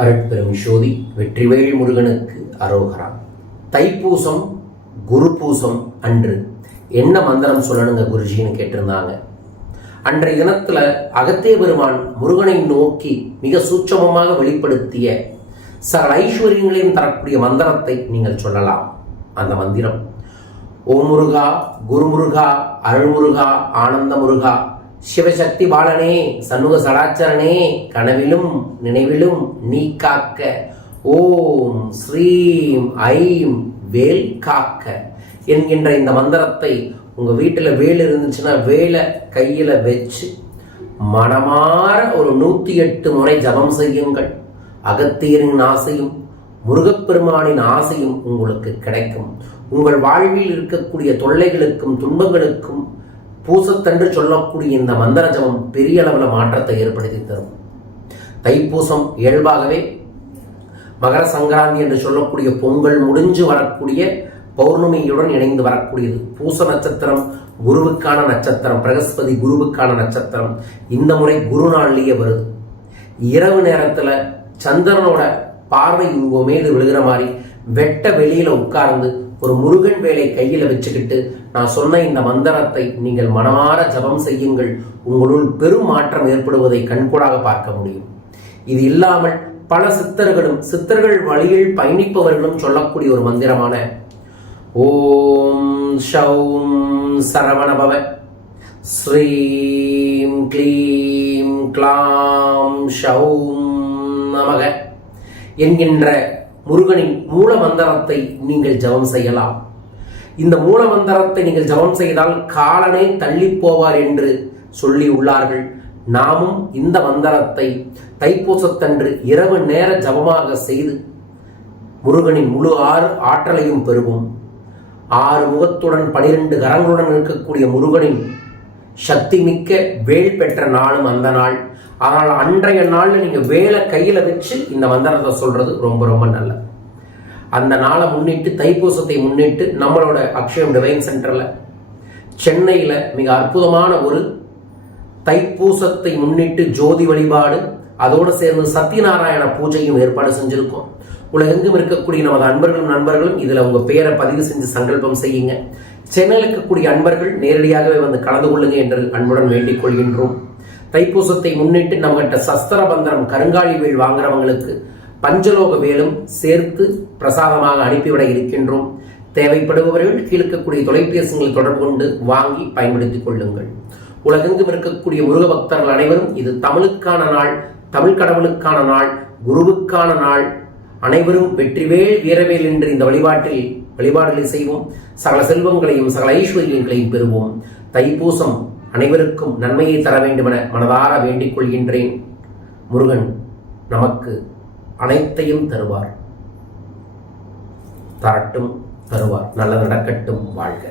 அருட்பெரும் ஜோதி வெற்றிவேல் முருகனுக்கு அரோகரா. தைப்பூசம் குரு பூசம் அன்று என்ன மந்திரம் சொல்லணுங்க குருஜின்னு கேட்டிருந்தாங்க. அன்றைய தினத்துல அகத்தே பெருமான் முருகனை நோக்கி மிக சூட்சமமாக வெளிப்படுத்திய சகல ஐஸ்வர்யங்களையும் தரக்கூடிய மந்திரத்தை நீங்கள் சொல்லலாம். அந்த மந்திரம் ஓ முருகா குருமுருகா அருள்முருகா ஆனந்த முருகா சிவசக்தி பாலனே சண்முக சடாச்சரனே கனவிலும் நினைவிலும் நீ காக்க. ஓம் ஸ்ரீம் ஐம் வேல் காக்க என்கின்ற இந்த மந்திரத்தை உங்கள் வீட்டில் வேல் இருந்துச்சுன்னா வேலை கையில் வச்சு மனமாற ஒரு நூற்றி எட்டு முறை ஜபம் செய்யுங்கள். அகத்தியரின் ஆசையும் முருகப்பெருமானின் ஆசையும் உங்களுக்கு கிடைக்கும். உங்கள் வாழ்வில் இருக்கக்கூடிய தொல்லைகளுக்கும் துன்பங்களுக்கும் பூசத்தன்று சொல்லக்கூடிய இந்த மந்திர ஜபம் பெரிய அளவில் மாற்றத்தை ஏற்படுத்தி தரும். தைப்பூசம் இயல்பாகவே மகர சங்கராந்தி என்று சொல்லக்கூடிய பொங்கல் முடிஞ்சு வரக்கூடிய பௌர்ணமியுடன் இணைந்து வரக்கூடியது. பூச நட்சத்திரம் குருவுக்கான நட்சத்திரம் பிரகஸ்பதி குருவுக்கான நட்சத்திரம். இந்த முறை குரு நாள்லயே வருது. இரவு நேரத்தில் சந்திரனோட பார்வை உங்க மேல் விழுகிற மாதிரி வெட்ட வெளியில் உட்கார்ந்து ஒரு முருகன் வேலை கையில வச்சுக்கிட்டு நான் சொன்ன இந்த மந்திரத்தை நீங்கள் மனமாற ஜபம் செய்யுங்கள். உங்களுள் பெரும் மாற்றம் ஏற்படுவதை கண்கூடாக பார்க்க முடியும். இது இல்லாமல் பல சித்தர்களும் சித்தர்கள் வழியில் பயணிப்பவர்களும் சொல்லக்கூடிய ஒரு மந்திரமான ஓம் ஷௌம் சரவணபவ ஸ்ரீம் க்ளீம் க்ளாம் ஷௌம் நமக என்கின்ற முருகனின் மூல மந்திரத்தை நீங்கள் ஜபம் செய்யலாம். இந்த மூல மந்திரத்தை நீங்கள் ஜபம் செய்தால் காலனை தள்ளி போவார் என்று சொல்லி உள்ளார்கள். நாமும் இந்த மந்திரத்தை தைப்பூசத்தன்று இரவு நேர ஜபமாக செய்து முருகனின் முழு ஆறு ஆற்றலையும் பெறுவோம். ஆறு முகத்துடன் பனிரெண்டு கரங்களுடன் இருக்கக்கூடிய முருகனின் சக்தி மிக்க வேல் பெற்ற நாளும் அந்த நாள். ஆனால் அன்றைய நாளில் நீங்கள் வேலை கையில் வச்சு இந்த மந்திரத்தை சொல்கிறது ரொம்ப ரொம்ப நல்லது. அந்த நாளை முன்னிட்டு தைப்பூசத்தை முன்னிட்டு நம்மளோட அக்ஷயம் டிவைன் சென்டரில் சென்னையில் மிக அற்புதமான ஒரு தைப்பூசத்தை முன்னிட்டு ஜோதி வழிபாடு அதோடு சேர்ந்து சத்யநாராயண பூஜையும் ஏற்பாடு செஞ்சுருக்கோம். உலகெங்கும் இருக்கக்கூடிய நமது அன்பர்களும் நண்பர்களும் இதில் உங்கள் பெயரை பதிவு செஞ்சு சங்கல்பம் செய்யுங்க. சென்னையில் இருக்கக்கூடிய அன்பர்கள் நேரடியாகவே வந்து கலந்து கொள்ளுங்க என்று அன்புடன் வேண்டிக் கொள்கின்றோம். தைப்பூசத்தை முன்னிட்டு நம்மகிட்ட சஸ்திர பந்தரம் கருங்காலி வேல் வாங்குறவங்களுக்கு பஞ்சலோக வேலும் சேர்த்து பிரசாதமாக அனுப்பிவிட இருக்கின்றோம். தேவைப்படுபவர்கள் கீழ்க்கக்கூடிய தொலைபேசிகளை தொடர்பு கொண்டு வாங்கி பயன்படுத்திக் கொள்ளுங்கள். உலகெங்கும் இருக்கக்கூடிய முருக பக்தர்கள் அனைவரும் இது தமிழுக்கான நாள் தமிழ் கடவுளுக்கான நாள் குருவுக்கான நாள் அனைவரும் வெற்றிவேல் வீரவேல் என்று இந்த வழிபாட்டில் வழிபாடுகளை செய்வோம். சகல செல்வங்களையும் சகல ஐஸ்வர்யங்களையும் பெறுவோம். தைப்பூசம் அனைவருக்கும் நன்மையை தர வேண்டுமென மனதார வேண்டிக் கொள்கின்றேன். முருகன் நமக்கு அனைத்தையும் தருவார். தரட்டும் தருவார். நல்லது நடக்கட்டும் வாழ்க.